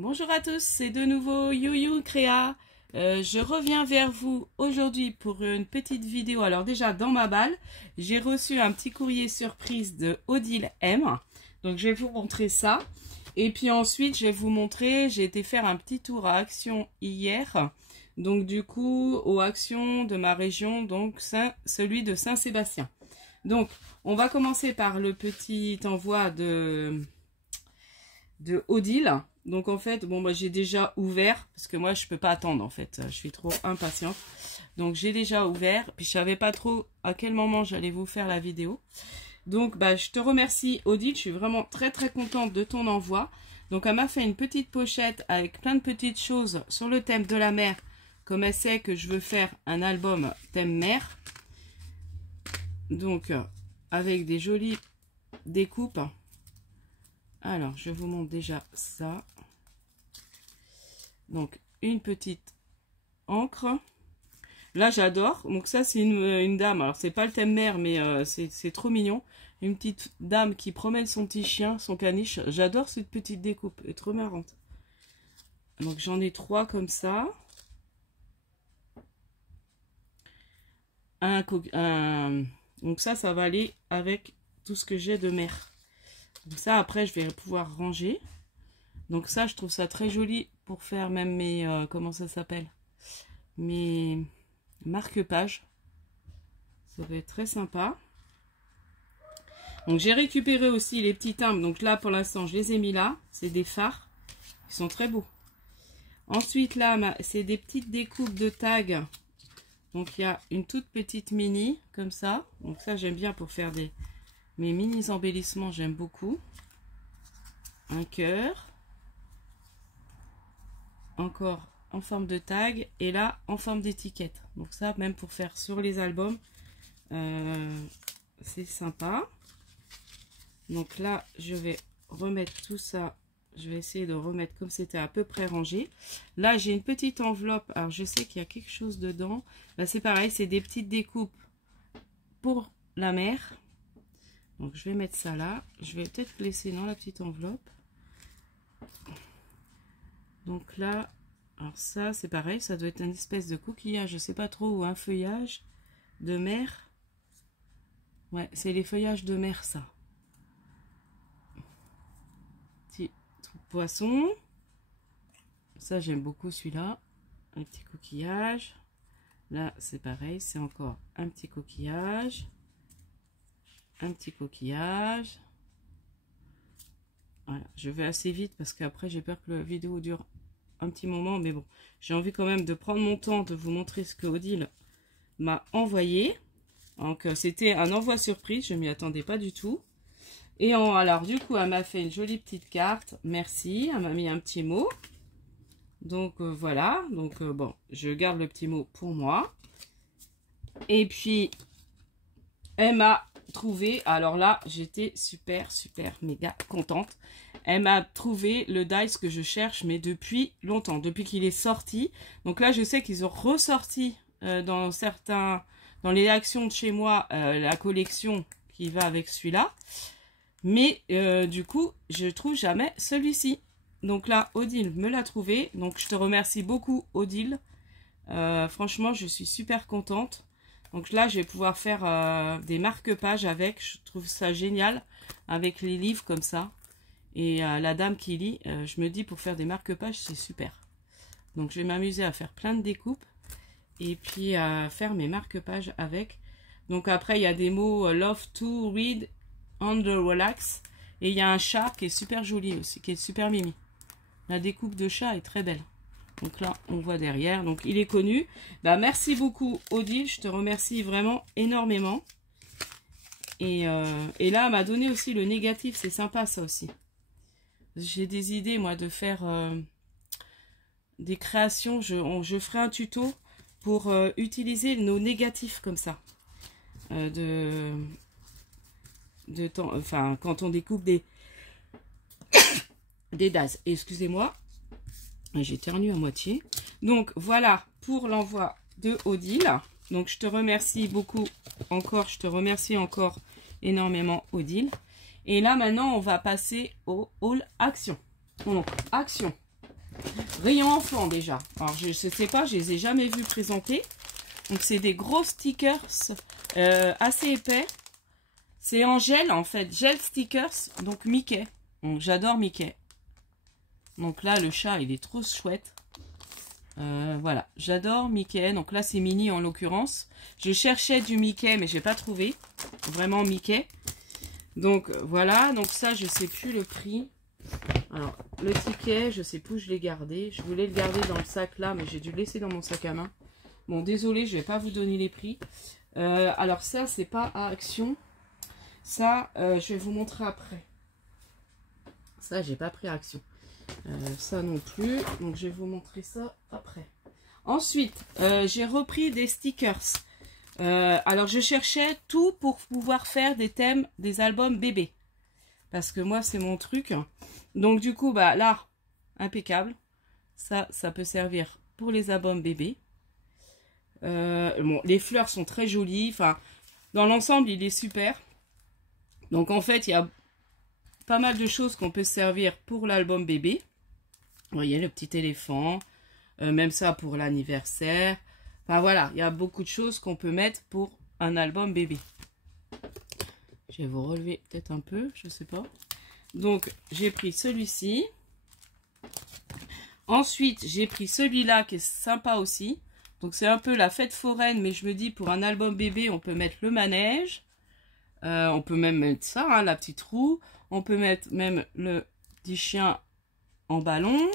Bonjour à tous, c'est de nouveau YuYu Créa. Je reviens vers vous aujourd'hui pour une petite vidéo. Alors déjà, dans ma balle, j'ai reçu un petit courrier surprise de Odile M. Donc je vais vous montrer ça. Et puis ensuite, je vais vous montrer, j'ai été faire un petit tour à Action hier. Donc du coup, aux Actions de ma région, donc celui de Saint-Sébastien. Donc, on va commencer par le petit envoi de Odile. Donc en fait, bon, moi j'ai déjà ouvert, parce que moi je peux pas attendre en fait, je suis trop impatiente. Donc j'ai déjà ouvert, puis je savais pas trop à quel moment j'allais vous faire la vidéo. Donc bah, je te remercie Odile, je suis vraiment très contente de ton envoi. Donc elle m'a fait une petite pochette avec plein de petites choses sur le thème de la mer, comme elle sait que je veux faire un album thème mer. Donc avec des jolies découpes. Alors, je vous montre déjà ça. Donc, une petite encre. Là, j'adore. Donc, ça, c'est une dame. Alors, c'est pas le thème mer, mais c'est trop mignon. Une petite dame qui promène son petit chien, son caniche. J'adore cette petite découpe. Elle est trop marrante. Donc, j'en ai 3 comme ça. Donc, ça va aller avec tout ce que j'ai de mer. Donc ça, après, je vais pouvoir ranger. Donc ça, je trouve ça très joli pour faire même mes... comment ça s'appelle? Mes marque-pages. Ça va être très sympa. Donc j'ai récupéré aussi les petits timbres. Donc là, pour l'instant, je les ai mis là. C'est des fards. Ils sont très beaux. Ensuite, là, c'est des petites découpes de tags. Donc il y a une toute petite mini, comme ça. Donc ça, j'aime bien pour faire mes mini embellissements, j'aime beaucoup. Un cœur. Encore en forme de tag. Et là, en forme d'étiquette. Donc ça, même pour faire sur les albums, c'est sympa. Donc là, je vais remettre tout ça. Je vais essayer de remettre comme c'était à peu près rangé. Là, j'ai une petite enveloppe. Alors, je sais qu'il y a quelque chose dedans. Là, c'est pareil, c'est des petites découpes pour la mer. Donc, je vais mettre ça là. Je vais peut-être laisser dans la petite enveloppe. Donc là, alors ça, c'est pareil. Ça doit être une espèce de coquillage. Je sais pas trop, ou un feuillage de mer. Ouais, c'est les feuillages de mer, ça. Petit poisson. Ça, j'aime beaucoup celui-là. Un petit coquillage. Là, c'est pareil. C'est encore un petit coquillage. Un petit coquillage. Voilà, je vais assez vite parce qu'après j'ai peur que la vidéo dure un petit moment, mais bon, j'ai envie quand même de prendre mon temps de vous montrer ce que Odile m'a envoyé. Donc c'était un envoi surprise, je m'y attendais pas du tout. Et alors du coup elle m'a fait une jolie petite carte, merci, elle m'a mis un petit mot. Donc voilà, donc bon, je garde le petit mot pour moi. Et puis elle m'a trouvé, alors là j'étais super méga contente. Elle m'a trouvé le dice que je cherche mais depuis longtemps, depuis qu'il est sorti. Donc là je sais qu'ils ont ressorti dans les actions de chez moi la collection qui va avec celui-là, mais du coup je trouve jamais celui-ci. Donc là Odile me l'a trouvé, donc je te remercie beaucoup Odile, franchement je suis super contente. Donc là, je vais pouvoir faire des marque-pages avec. Je trouve ça génial avec les livres comme ça. Et la dame qui lit, je me dis pour faire des marque-pages, c'est super. Donc je vais m'amuser à faire plein de découpes. Et puis à faire mes marque-pages avec. Donc après, il y a des mots love to read and relax. Et il y a un chat qui est super joli aussi, qui est super mimi. La découpe de chat est très belle. Donc là, on voit derrière. Donc, il est connu. Bah, merci beaucoup, Odile. Je te remercie vraiment énormément. Et là, elle m'a donné aussi le négatif. C'est sympa, ça aussi. J'ai des idées, moi, de faire des créations. Je ferai un tuto pour utiliser nos négatifs comme ça. Enfin, quand on découpe des DAS. Excusez-moi. J'éternue à moitié. Donc voilà pour l'envoi de Odile. Donc je te remercie beaucoup encore. Je te remercie encore énormément Odile. Et là maintenant on va passer au haul action. Donc action. Rayon enfant déjà. Alors je ne sais pas, je les ai jamais vus présenter. Donc c'est des gros stickers assez épais. C'est en gel en fait, gel stickers, donc Mickey. Donc j'adore Mickey. Donc là le chat il est trop chouette. Voilà, j'adore Mickey. Donc là c'est Minnie en l'occurrence. Je cherchais du Mickey mais j'ai pas trouvé. Vraiment Mickey. Donc voilà, donc ça je sais plus le prix. Alors le ticket, je sais plus où je l'ai gardé. Je voulais le garder dans le sac là, mais j'ai dû le laisser dans mon sac à main. Bon désolé, je vais pas vous donner les prix. Alors ça c'est pas à Action. Ça je vais vous montrer après. Ça j'ai pas pris à Action. Ça non plus. Donc je vais vous montrer ça après. Ensuite j'ai repris des stickers. Alors je cherchais tout pour pouvoir faire des thèmes des albums bébés. Parce que moi c'est mon truc. Donc du coup bah là, impeccable. Ça peut servir pour les albums bébés. Bon, les fleurs sont très jolies. Enfin, dans l'ensemble il est super. Donc en fait il y a pas mal de choses qu'on peut servir pour l'album bébé. Vous voyez le petit éléphant. Même ça pour l'anniversaire. Enfin voilà, il y a beaucoup de choses qu'on peut mettre pour un album bébé. Je vais vous relever peut-être un peu, je sais pas. Donc j'ai pris celui-ci. Ensuite j'ai pris celui-là qui est sympa aussi. Donc c'est un peu la fête foraine, mais je me dis pour un album bébé on peut mettre le manège. On peut même mettre ça, hein, la petite roue. On peut mettre même le petit chien en ballon.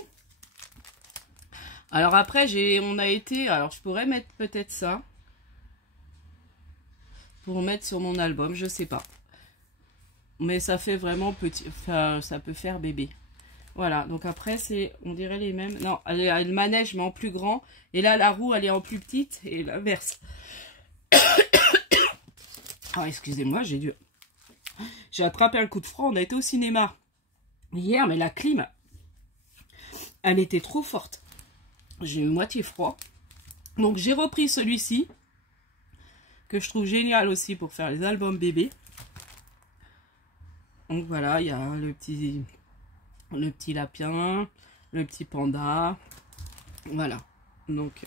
Alors après, on a été... Alors, je pourrais mettre peut-être ça. Pour mettre sur mon album, je sais pas. Mais ça fait vraiment petit... Enfin, ça peut faire bébé. Voilà, donc après, c'est... On dirait les mêmes... Non, le manège, mais en plus grand. Et là, la roue, elle est en plus petite. Et l'inverse. Ah, excusez-moi, j'ai attrapé un coup de froid. On a été au cinéma hier, mais la clim, elle était trop forte. J'ai eu moitié froid. Donc j'ai repris celui-ci. Que je trouve génial aussi pour faire les albums bébés. Donc voilà, il y a le petit lapin. Le petit panda. Voilà. Donc.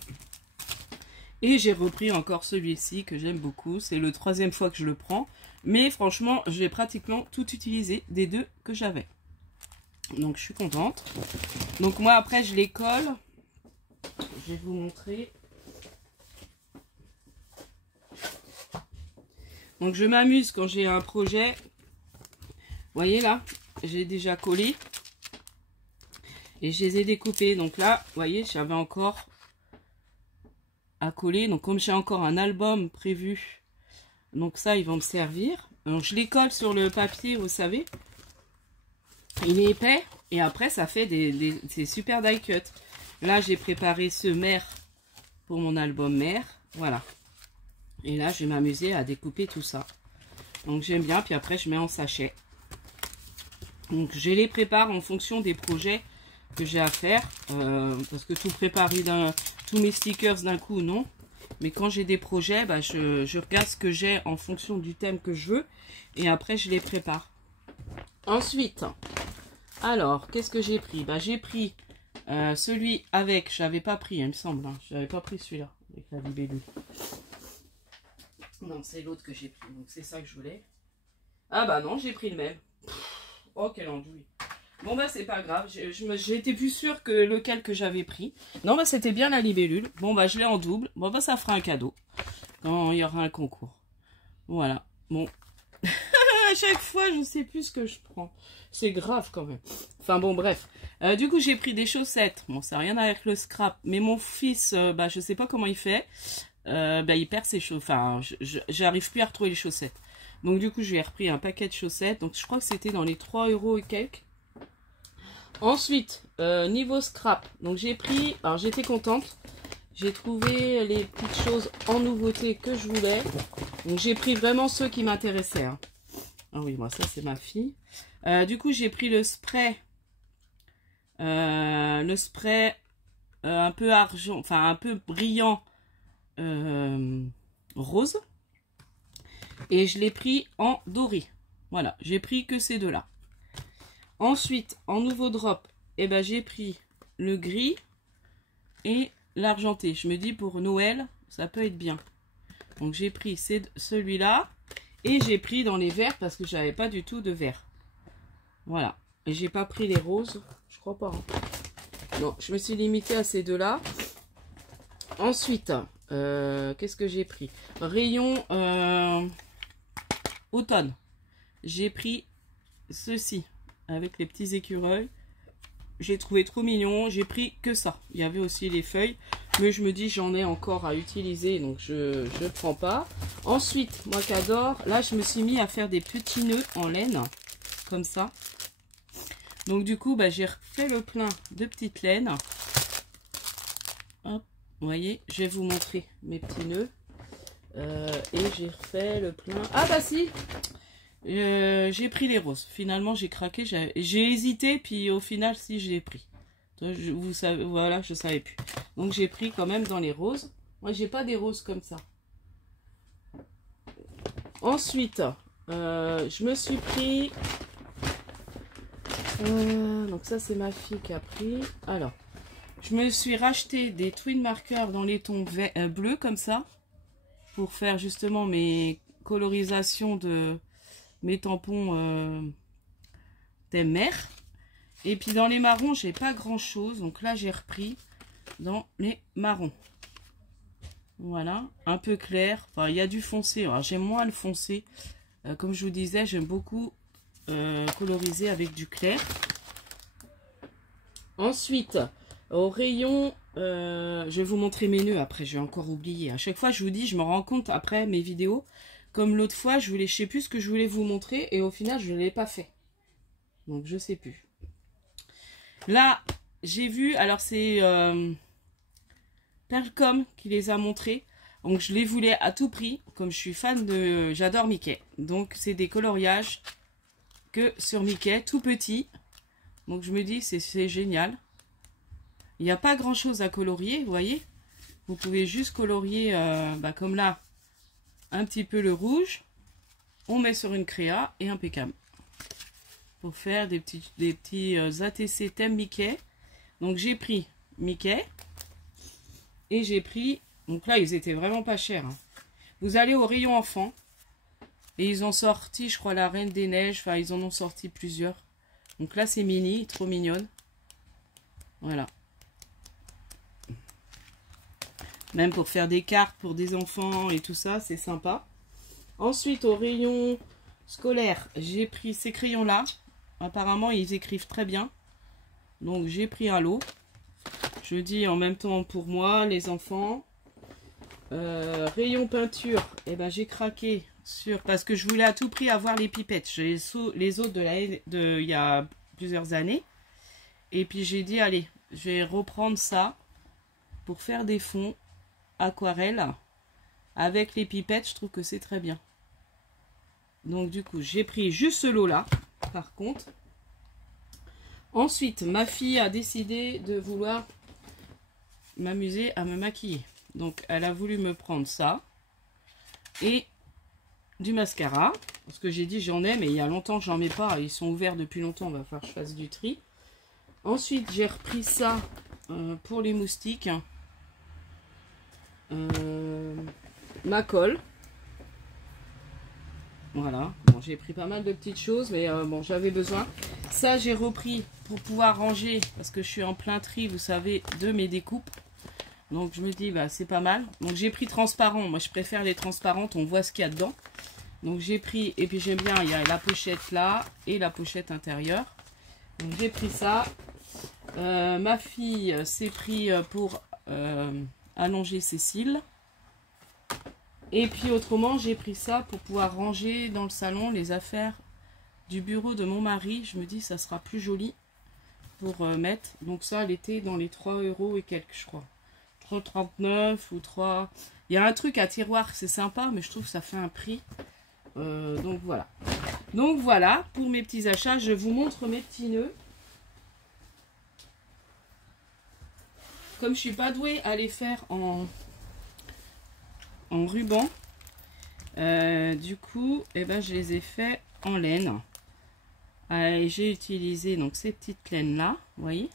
Et j'ai repris encore celui-ci que j'aime beaucoup. C'est le 3e fois que je le prends. Mais franchement, j'ai pratiquement tout utilisé des 2 que j'avais. Donc je suis contente. Donc moi après je les colle. Je vais vous montrer. Donc je m'amuse quand j'ai un projet. Vous voyez là, j'ai déjà collé. Et je les ai découpés. Donc là, vous voyez, j'avais encore à coller. Donc comme j'ai encore un album prévu. Donc ça, ils vont me servir. Donc je les colle sur le papier, vous savez. Il est épais. Et après, ça fait des super die cut. Là, j'ai préparé ce mère pour mon album mère. Voilà. Et là, je vais m'amuser à découper tout ça. Donc, j'aime bien. Puis après, je mets en sachet. Donc, je les prépare en fonction des projets que j'ai à faire. Parce que tout préparer tous mes stickers d'un coup, non. Mais quand j'ai des projets, bah, je regarde ce que j'ai en fonction du thème que je veux. Et après, je les prépare. Ensuite, alors, qu'est-ce que j'ai pris? Bah, j'ai pris... celui avec, je n'avais pas pris, il me semble. Hein. Je n'avais pas pris celui-là, avec la libellule. Non, c'est l'autre que j'ai pris. Donc, c'est ça que je voulais. Ah bah non, j'ai pris le même. Oh, quelle andouille. Bon, bah, c'est pas grave. J'ai été plus sûre que lequel que j'avais pris. Non, bah, c'était bien la libellule. Bon, bah, je l'ai en double. Bon, bah, ça fera un cadeau. Quand il y aura un concours. Voilà. Bon. À chaque fois, je sais plus ce que je prends. C'est grave quand même. Enfin bon, bref. Du coup, j'ai pris des chaussettes. Bon, ça n'a rien à voir avec le scrap. Mais mon fils, bah, je sais pas comment il fait. Bah, il perd ses chaussettes. Enfin, j'arrive plus à retrouver les chaussettes. Donc, du coup, je lui ai repris un paquet de chaussettes. Donc, je crois que c'était dans les 3 € et quelques. Ensuite, niveau scrap. Donc, j'ai pris... Alors, j'étais contente. J'ai trouvé les petites choses en nouveauté que je voulais. Donc, j'ai pris vraiment ceux qui m'intéressaient. Hein. Ah oui, moi, ça, c'est ma fille. Du coup, j'ai pris le spray. Le spray un peu argent, enfin, un peu brillant rose. Et je l'ai pris en doré. Voilà, j'ai pris que ces deux-là. Ensuite, en nouveau drop, eh ben, j'ai pris le gris et l'argenté. Je me dis pour Noël, ça peut être bien. Donc j'ai pris celui-là et j'ai pris dans les verts parce que j'avais pas du tout de vert. Voilà. Et j'ai pas pris les roses, je crois pas. Hein. Non, je me suis limitée à ces deux-là. Ensuite, qu'est-ce que j'ai pris? Rayon automne. J'ai pris ceci avec les petits écureuils. J'ai trouvé trop mignon. J'ai pris que ça. Il y avait aussi les feuilles. Mais je me dis j'en ai encore à utiliser. Donc je ne prends pas. Ensuite, moi qu'adore. Là je me suis mis à faire des petits nœuds en laine. Comme ça. Donc du coup bah, j'ai refait le plein de petites laines. Hop. Vous voyez. Je vais vous montrer mes petits nœuds. Et j'ai refait le plein. Ah bah si. J'ai pris les roses. Finalement, j'ai craqué. J'ai hésité, puis au final, si, je l'ai pris. Vous savez, voilà, je savais plus. Donc, j'ai pris quand même dans les roses. Moi, j'ai pas des roses comme ça. Ensuite, je me suis pris... donc, ça, c'est ma fille qui a pris. Alors, je me suis racheté des twin markers dans les tons bleus, comme ça. Pour faire justement mes colorisations de... mes tampons thème mer. Et puis dans les marrons, j'ai pas grand chose. Donc là, j'ai repris dans les marrons. Voilà, un peu clair. Enfin, il y a du foncé. Alors, j'aime moins le foncé. Comme je vous disais, j'aime beaucoup coloriser avec du clair. Ensuite, au rayon... je vais vous montrer mes nœuds après. Je vais encore oublier. À chaque fois, je vous dis, je me rends compte après mes vidéos. Comme l'autre fois, je sais plus ce que je voulais vous montrer et au final, je ne l'ai pas fait. Donc, je sais plus. Là, j'ai vu, alors c'est Perlcom qui les a montrés. Donc, je les voulais à tout prix. Comme je suis fan de... J'adore Mickey. Donc, c'est des coloriages que sur Mickey, tout petit. Donc, je me dis, c'est génial. Il n'y a pas grand-chose à colorier, vous voyez. Vous pouvez juste colorier, bah, comme là, un petit peu le rouge, on met sur une créa et impeccable. Pour faire des petits ATC thème Mickey. Donc j'ai pris Mickey et j'ai pris, donc là ils étaient vraiment pas chers. Hein. Vous allez au rayon enfant et ils ont sorti, je crois, la Reine des Neiges, enfin ils en ont sorti plusieurs. Donc là c'est mini, trop mignonne. Voilà. Même pour faire des cartes pour des enfants et tout ça, c'est sympa. Ensuite, au rayon scolaire, j'ai pris ces crayons-là. Apparemment, ils écrivent très bien. Donc, j'ai pris un lot. Je dis en même temps pour moi, les enfants. Rayon peinture, eh ben, j'ai craqué sur... Parce que je voulais à tout prix avoir les pipettes. J'ai les autres il y a plusieurs années. Et puis, j'ai dit, allez, je vais reprendre ça pour faire des fonds aquarelle avec les pipettes. Je trouve que c'est très bien. Donc du coup j'ai pris juste ce lot là par contre. Ensuite ma fille a décidé de vouloir m'amuser à me maquiller, donc elle a voulu me prendre ça et du mascara parce que j'ai dit j'en ai, mais il y a longtemps que j'en mets pas, ils sont ouverts depuis longtemps, il va falloir que je fasse du tri. Ensuite j'ai repris ça pour les moustiques. Ma colle, voilà. Bon, j'ai pris pas mal de petites choses, mais bon, j'avais besoin. Ça j'ai repris pour pouvoir ranger parce que je suis en plein tri, vous savez, de mes découpes. Donc je me dis bah c'est pas mal. Donc j'ai pris transparent, moi je préfère les transparentes, on voit ce qu'il y a dedans. Donc j'ai pris, et puis j'aime bien, il y a la pochette là et la pochette intérieure. Donc j'ai pris ça. Ma fille s'est pris pour allonger ses cils. Et puis autrement, j'ai pris ça pour pouvoir ranger dans le salon les affaires du bureau de mon mari. Je me dis ça sera plus joli pour mettre. Donc ça, elle était dans les 3 € et quelques, je crois. 3,39 ou 3... Il y a un truc à tiroir, c'est sympa, mais je trouve que ça fait un prix. Donc voilà. Donc voilà, pour mes petits achats, je vous montre mes petits nœuds. Comme je suis pas douée à les faire en ruban, du coup eh ben, je les ai fait en laine. J'ai utilisé donc ces petites laines là, vous voyez,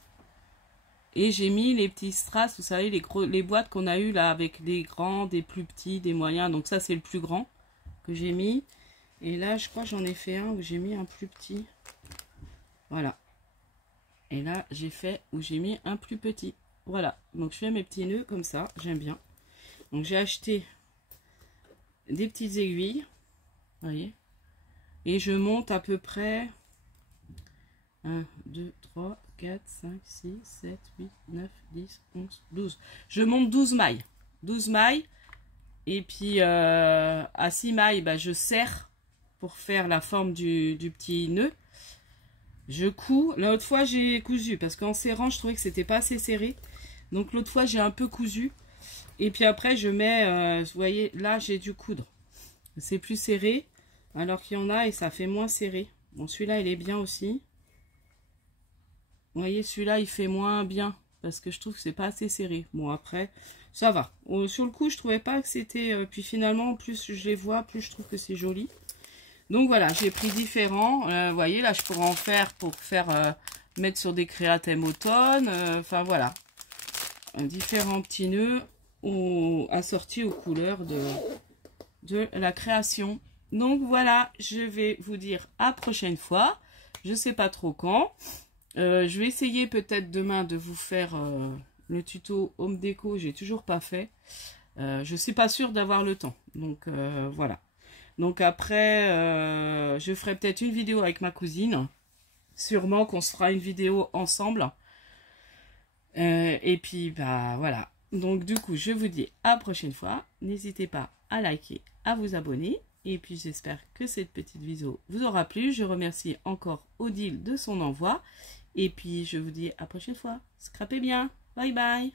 Et j'ai mis les petits strass, vous savez, les boîtes qu'on a eu là avec des grands, des plus petits, des moyens. Donc ça, c'est le plus grand que j'ai mis. Et là, je crois que j'en ai fait un où j'ai mis un plus petit. Voilà. Et là, j'ai fait où j'ai mis un plus petit. Voilà. Donc, je fais mes petits nœuds comme ça. J'aime bien. Donc, j'ai acheté des petites aiguilles. Vous voyez. Et je monte à peu près 1, 2, 3, 4, 5, 6, 7, 8, 9, 10, 11, 12. Je monte 12 mailles. 12 mailles. Et puis, à 6 mailles, bah, je serre pour faire la forme du petit nœud. Je couds. L'autre fois, j'ai cousu parce qu'en serrant, je trouvais que c'était pas assez serré. Donc, l'autre fois, j'ai un peu cousu. Et puis après, je mets, vous voyez, là, j'ai dû coudre. C'est plus serré. Alors qu'il y en a et ça fait moins serré. Bon, celui-là, il est bien aussi. Vous voyez, celui-là, il fait moins bien. Parce que je trouve que c'est pas assez serré. Bon, après, ça va. Sur le coup, je trouvais pas que c'était... puis finalement, plus je les vois, plus je trouve que c'est joli. Donc voilà, j'ai pris différents. Vous voyez, là, je pourrais en faire pour faire mettre sur des créathèmes automne. Enfin, voilà. Différents petits nœuds assortis aux couleurs de la création. Donc voilà, je vais vous dire à prochaine fois. Je sais pas trop quand. Je vais essayer peut-être demain de vous faire le tuto home déco. J'ai toujours pas fait. Je suis pas sûre d'avoir le temps. Donc voilà. Donc après, je ferai peut-être une vidéo avec ma cousine. Sûrement qu'on se fera une vidéo ensemble. Et puis, bah voilà. Donc du coup, je vous dis à la prochaine fois. N'hésitez pas à liker, à vous abonner. Et puis j'espère que cette petite vidéo vous aura plu. Je remercie encore Odile de son envoi. Et puis je vous dis à la prochaine fois. Scrapez bien. Bye bye.